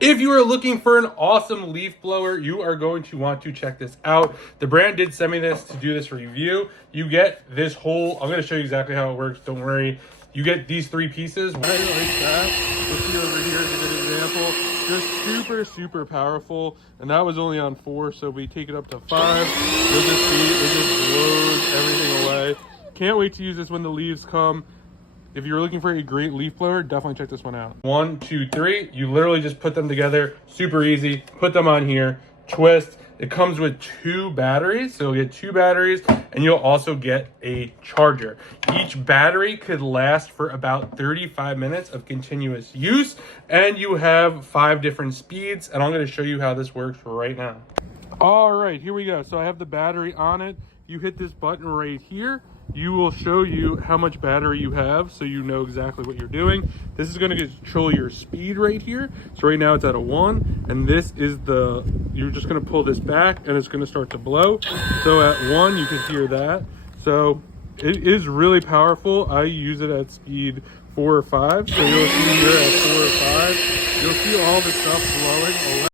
If you are looking for an awesome leaf blower, you are going to want to check this out. The brand did send me this to do this review. You get this whole, I'm going to show you exactly how it works, don't worry. You get these 3 pieces. Right like that. You'll see over here is a good example. Just super powerful. And that was only on 4, so we take it up to 5. You'll just see it just blows everything away. Can't wait to use this when the leaves come. If you're looking for a great leaf blower, definitely check this one out. 1, 2, 3. You literally just put them together. Super easy. Put them on here. Twist. It comes with 2 batteries. So you'll get 2 batteries and you'll also get a charger. Each battery could last for about 35 minutes of continuous use. And you have 5 different speeds. And I'm going to show you how this works right now. All right, here we go. So I have the battery on it. You hit this button right here. You will show you how much battery you have so you know exactly what you're doing. This is going to control your speed right here. So right now it's at a 1, and this is you're just going to pull this back and it's going to start to blow. So at 1 you can hear that. So it is really powerful. I use it at speed 4 or 5. So you'll see here at 4 or 5, you'll see all the stuff blowing.